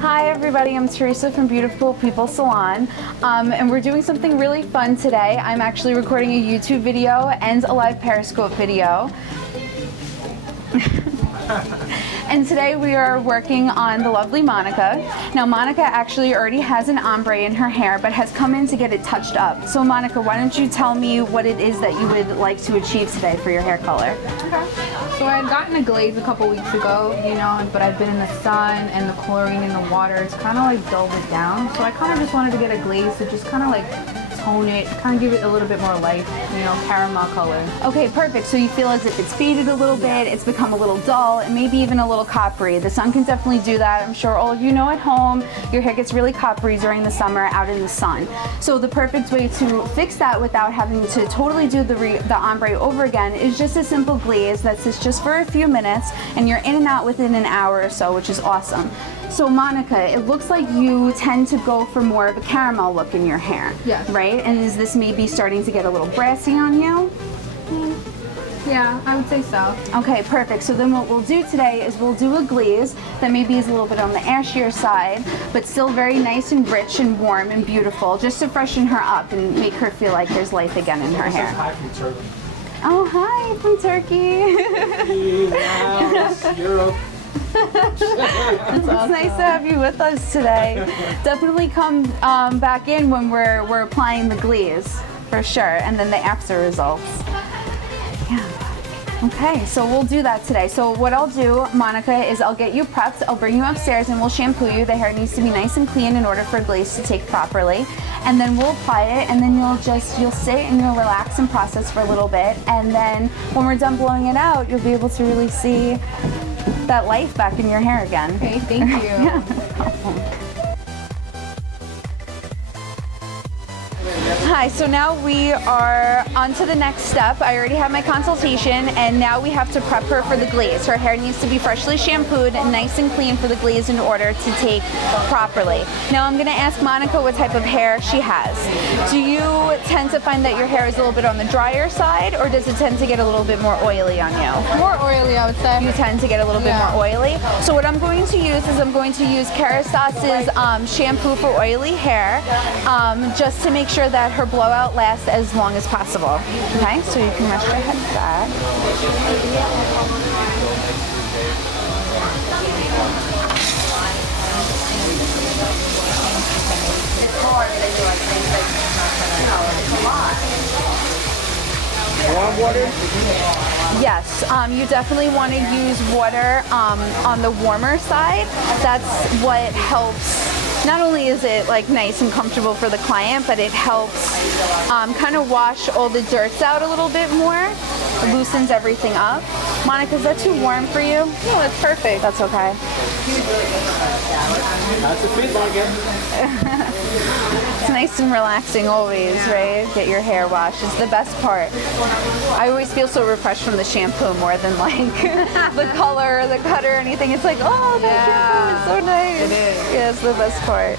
Hi everybody, I'm Theresa from Beautiful People Salon, and we're doing something really fun today. I'm actually recording a YouTube video and a live Periscope video. And today we are working on the lovely Monica. Now Monica actually already has an ombre in her hair, but has come in to get it touched up. So Monica, why don't you tell me what it is that you would like to achieve today for your hair color? Okay. So I had gotten a glaze a couple weeks ago, you know, but I've been in the sun and the chlorine in the water, it's kind of like dulled it down. So I kind of just wanted to get a glaze to just kind of like tone it, kind of give it a little bit more life, you know, caramel color. Okay, perfect. So you feel as if it's faded a little bit, it's become a little dull, and maybe even a little coppery. The sun can definitely do that. I'm sure all of you know at home, your hair gets really coppery during the summer out in the sun. So the perfect way to fix that without having to totally do the ombre over again is just a simple glaze that sits just for a few minutes, and you're in and out within an hour or so, which is awesome. So Monica, it looks like you tend to go for more of a caramel look in your hair. Yes. Right? And is this maybe starting to get a little brassy on you? Yeah, I would say so. Okay, perfect. So then what we'll do today is we'll do a glaze that maybe is a little bit on the ashier side, but still very nice and rich and warm and beautiful, just to freshen her up and make her feel like there's life again in her hair. Hi from Turkey. Oh, hi from Turkey. Europe. It's nice to have you with us today. Definitely come back in when we're applying the glaze, for sure, and then the after results. Yeah. Okay, so we'll do that today. So what I'll do, Monica, is I'll get you prepped, I'll bring you upstairs and we'll shampoo you. The hair needs to be nice and clean in order for glaze to take properly. And then we'll apply it, and then you'll sit and you'll relax and process for a little bit. And then when we're done blowing it out, you'll be able to really see that life back in your hair again. Okay, thank you. Yeah, no problem. Hi, so now we are on to the next step. I already have my consultation, and now we have to prep her for the glaze. Her hair needs to be freshly shampooed and nice and clean for the glaze in order to take properly. Now I'm gonna ask Monica what type of hair she has. Do you tend to find that your hair is a little bit on the drier side, or does it tend to get a little bit more oily on you? More oily, I would say. You tend to get a little bit more oily. So what I'm going to use is I'm going to use Theresa shampoo for oily hair, just to make sure that her blowout lasts as long as possible. Okay, so you can rest your head back. Warm water? Yes, you definitely want to use water on the warmer side. That's what helps. Not only is it like nice and comfortable for the client, but it helps kind of wash all the dirts out a little bit more. It loosens everything up. Monica, is that too warm for you? No, it's perfect. That's okay. That's the feedback again. It's nice and relaxing always, right? Get your hair washed. It's the best part. I always feel so refreshed from the shampoo more than like the color or the cut or anything. It's like, oh, that shampoo is so nice. It is. Yeah, it's the best part.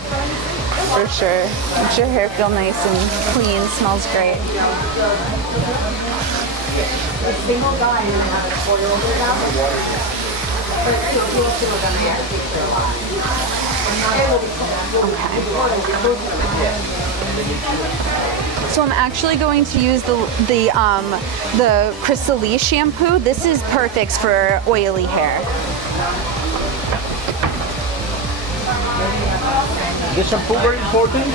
For sure. Makes your hair feel nice and clean. Smells great. A single guy and have a spoil over now. But you'll feel it on the air. So I'm actually going to use the Glaze shampoo. This is perfect for oily hair. Is shampoo very important?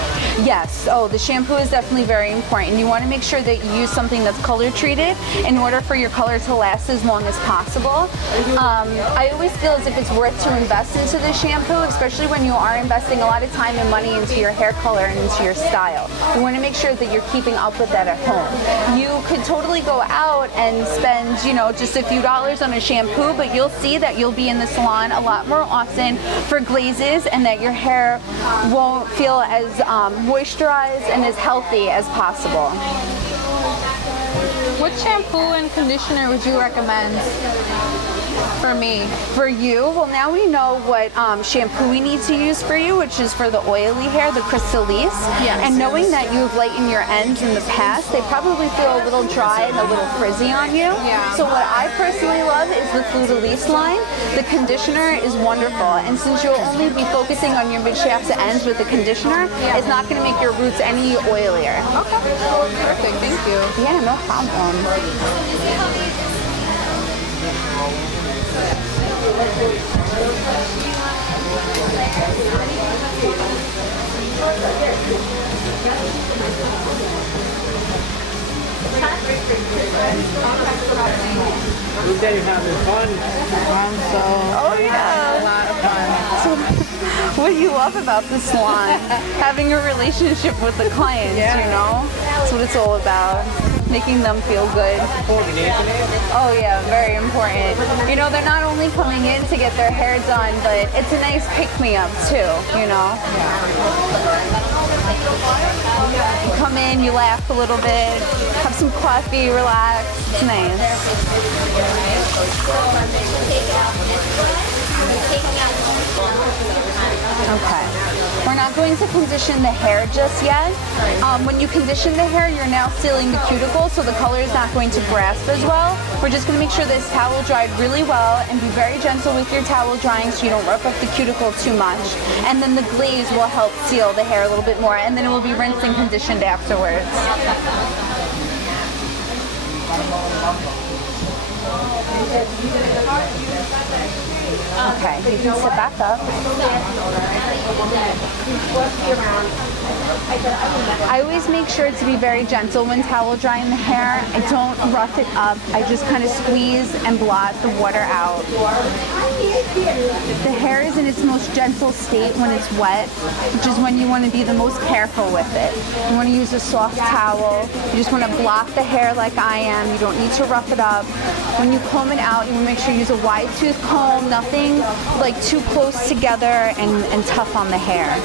Yes. Oh, the shampoo is definitely very important. You want to make sure that you use something that's color treated in order for your color to last as long as possible. I always feel as if it's worth to invest into the shampoo, especially when you are investing a lot of time and money into your hair color and into your style. You want to make sure that you're keeping up with that at home. You could totally go out and spend, you know, just a few dollars on a shampoo, but you'll see that you'll be in the salon a lot more often for glazes, and that your hair won't feel as moisturized and as healthy as possible. What shampoo and conditioner would you recommend? For me. For you, well now we know what shampoo we need to use for you, which is for the oily hair, the Crystalise. Yes. And knowing that you've lightened your ends in the past, they probably feel a little dry and a little frizzy on you. Yeah. So what I personally love is the Fleur-de-Lis line. The conditioner is wonderful, and since you'll only be focusing on your mid-shafts and ends with the conditioner, it's not going to make your roots any oilier. Okay. Perfect. Thank you. Yeah, no problem. Look at you having fun. Oh yeah. A lot of fun. So, what do you love about the salon? Having a relationship with the clients, you know? That's what it's all about. Making them feel good. Oh yeah, very important. You know, they're not only coming in to get their hair done, but it's a nice pick-me-up too, you know? You come in, you laugh a little bit, have some coffee, relax. It's nice. Okay. We're not going to condition the hair just yet. When you condition the hair, you're now sealing the cuticle, so the color is not going to grasp as well. We're just going to make sure this towel dried really well and be very gentle with your towel drying so you don't rough up the cuticle too much. And then the glaze will help seal the hair a little bit more, and then it will be rinsed and conditioned afterwards. Okay, you can sit back up. I always make sure to be very gentle when towel drying the hair. I don't rough it up. I just kind of squeeze and blot the water out. The hair is in its most gentle state when it's wet, which is when you want to be the most careful with it. You want to use a soft towel. You just want to block the hair like I am. You don't need to rough it up. When you comb it out, you want to make sure you use a wide tooth comb, nothing like too close together and tough on the hair.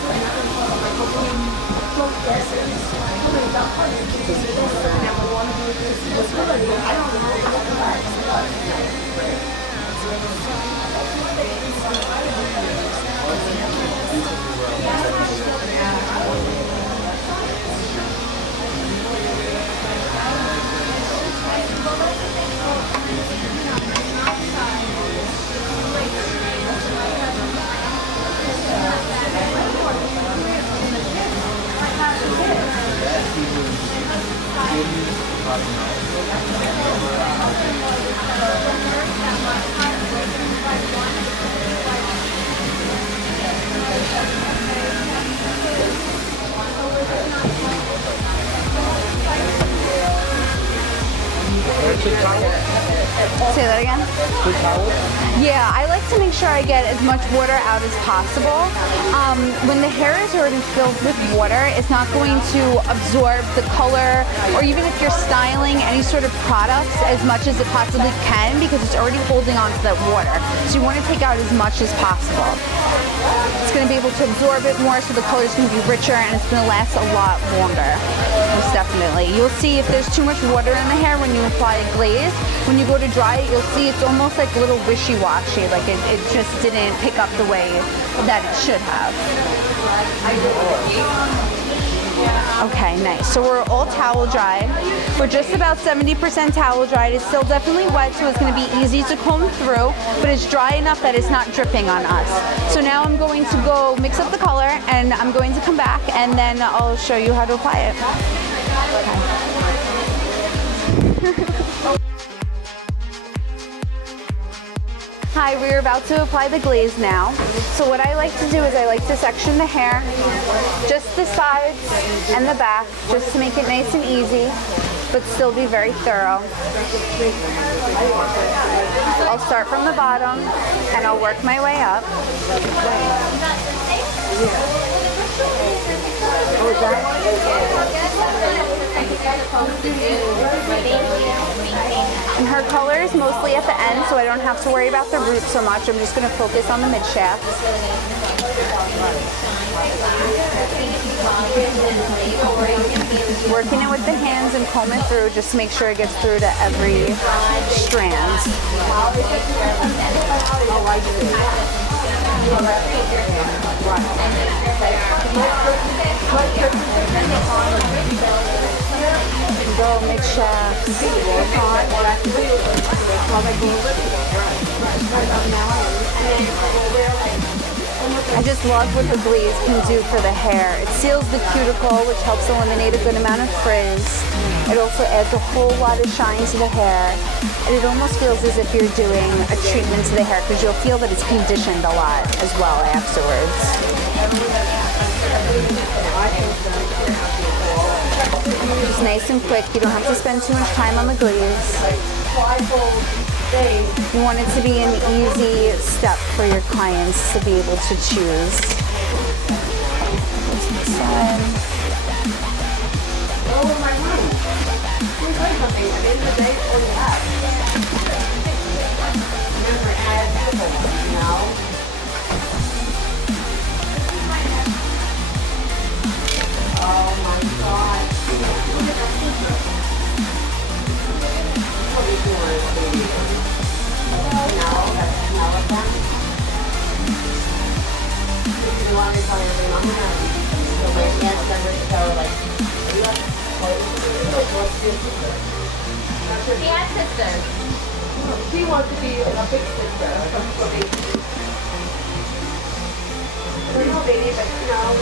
Say that again? Yeah, I like to make sure I get as much water out as possible. When the hair is already filled with water, it's not going to absorb the color, or even if you're styling any sort of products, as much as it possibly can, because it's already holding on to that water. So you want to take out as much as possible. It's going to be able to absorb it more, so the color is going to be richer and it's going to last a lot longer. Most definitely. You'll see if there's too much water in the hair when you apply a glaze. When you go to dry it, you'll see it's almost like a little wishy-washy, like it just didn't pick up the way that it should have. Okay, nice. So we're all towel dried. We're just about 70% towel dried. It's still definitely wet, so it's going to be easy to comb through, but it's dry enough that it's not dripping on us. So now I'm going to go mix up the color, and I'm going to come back, and then I'll show you how to apply it. Okay. Hi, we're about to apply the glaze now. So what I like to do is I like to section the hair, just the sides and the back, just to make it nice and easy, but still be very thorough. I'll start from the bottom and I'll work my way up. And her color is mostly at the end, so I don't have to worry about the root so much. I'm just going to focus on the mid-shaft. Working it with the hands and combing through just to make sure it gets through to every strand. Go mid shafts. I just love what the glaze can do for the hair. It seals the cuticle, which helps eliminate a good amount of frizz. It also adds a whole lot of shine to the hair. And it almost feels as if you're doing a treatment to the hair because you'll feel that it's conditioned a lot as well afterwards. Just nice and quick. You don't have to spend too much time on the glaze. You want it to be an easy step for your clients to be able to choose. He has sisters. She wants to be a big sister. There's no baby, but you know,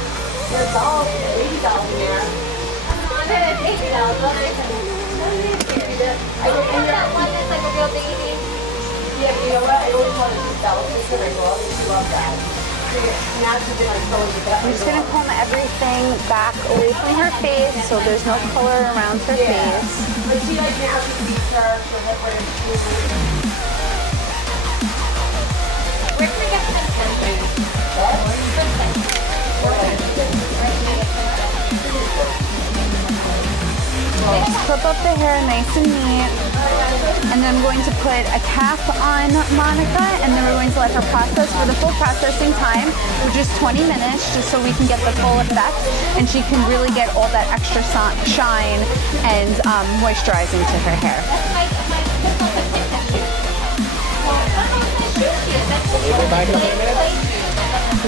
there's dolls, baby dolls in there. There's baby dolls. I don't that one that's like a real baby. Yeah, you know what? I always wanted to sell a sister as well. She loves that. I'm just going to comb everything back away from her face so there's no color around her face. But she like now she sees her, she'll let her where can we get Just clip up the hair nice and neat. And then I'm going to put a cap on Monica, and then we're going to let her process for the full processing time, which is 20 minutes, just so we can get the full effect, and she can really get all that extra shine and moisturizing to her hair.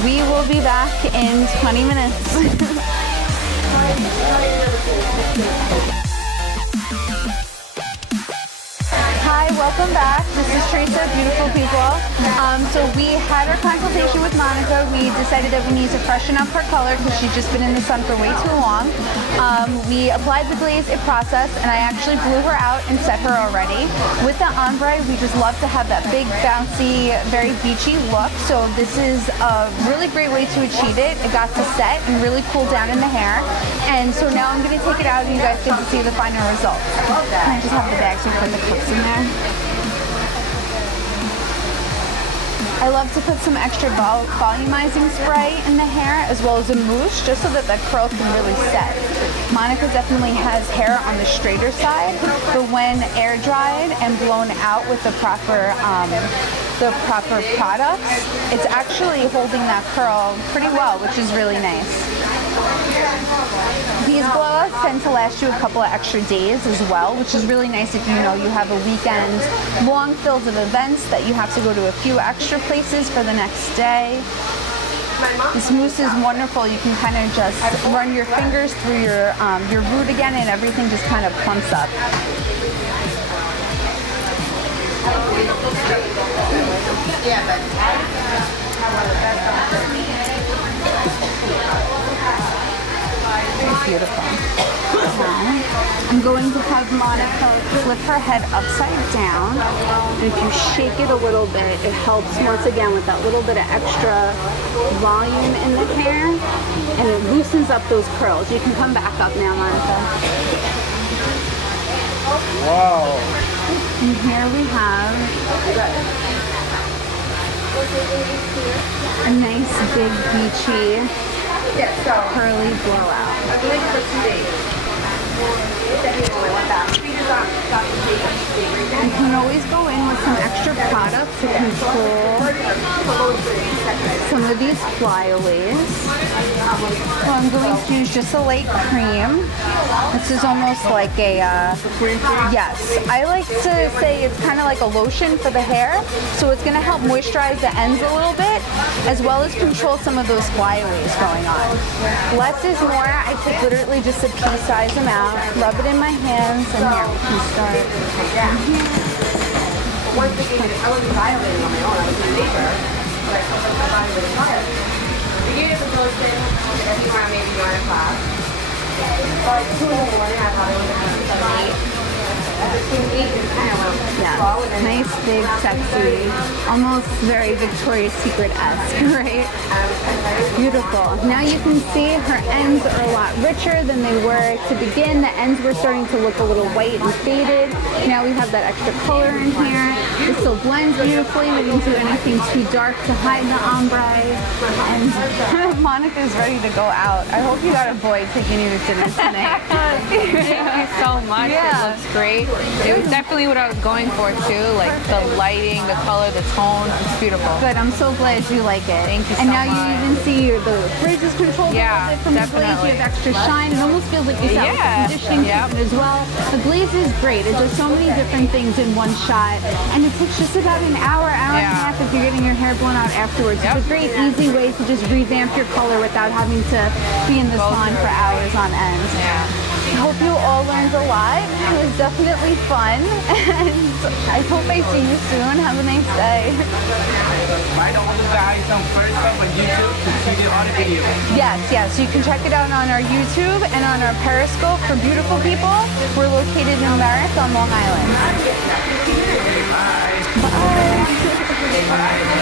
We will be back in 20 minutes. Hi, welcome back. This is Theresa, beautiful people. So we had our consultation with Monica. We decided that we need to freshen up her color because she's just been in the sun for way too long. We applied the glaze, it processed, and I actually blew her out and set her already. With the ombre, we just love to have that big, bouncy, very beachy look. So this is a really great way to achieve it. It got to set and really cool down in the hair. And so now I'm going to take it out and you guys get to see the final result. Can I just have the bag so we put the clips in there? I love to put some extra volumizing spray in the hair as well as a mousse just so that the curl can really set. Monica definitely has hair on the straighter side, but when air dried and blown out with the proper products, it's actually holding that curl pretty well, which is really nice. These blowouts tend to last you a couple of extra days as well, which is really nice if you know you have a weekend long filled of events that you have to go to a few extra places for the next day. This mousse is wonderful. You can kind of just run your fingers through your root again and everything just kind of plumps up. It's beautiful. Now, I'm going to have Monica flip her head upside down. And if you shake it a little bit, it helps once again with that little bit of extra volume in the hair. And it loosens up those curls. You can come back up now, Monica. Wow. And here we have a nice big beachy curly blowout. I believe for 2 days. You can always go in with some extra products to control some of these flyaways. So I'm going to use just a light cream. This is almost like a, yes, I like to say it's kind of like a lotion for the hair. So it's going to help moisturize the ends a little bit, as well as control some of those flyaways going on. Less is more. I take literally just a pea-sized amount, rub it in my hands, and here we can start. Once again, I wasn't violating on my own. I was a neighbor, but I felt like I violated fire. The unit was posted around maybe 9 o'clock. By 2 in the morning, I thought it was around 8. Between 8 and 10, I went Yeah, slow, and then nice, big, sexy, almost very Victoria's Secret-esque, right? Beautiful. Now you can see her ends are a lot richer than they were to begin. The ends were starting to look a little white and faded. Now we have that extra color in here. It still blends beautifully. We didn't do anything too dark to hide the ombre. And Monica's ready to go out. I hope you got a boy taking you to dinner tonight. Thank you so much. Yeah. It looks great. It was definitely what I was going for too, like the lighting, the color, the tone. It's beautiful. Good, I'm so glad you like it. Thank you And so now you much. even see the frizz is controlled Yeah, a little bit from the glaze. definitely. You have extra shine. It almost feels like you said Yeah, conditioning yep. treatment as well. The glaze is great. It does so many different things in one shot. And it takes just about an hour and a Yeah. half if you're getting your hair blown out afterwards. Yep. It's a great, easy way to just revamp your color without having to be in the salon for hours on end. Yeah. I hope you all learned a lot. It was definitely fun. And I hope I see you soon. Have a nice day. Find all the guys on first up on YouTube to see the other videos. Yes. You can check it out on our YouTube and on our Periscope for beautiful people. We're located in Merritt on Long Island. Bye.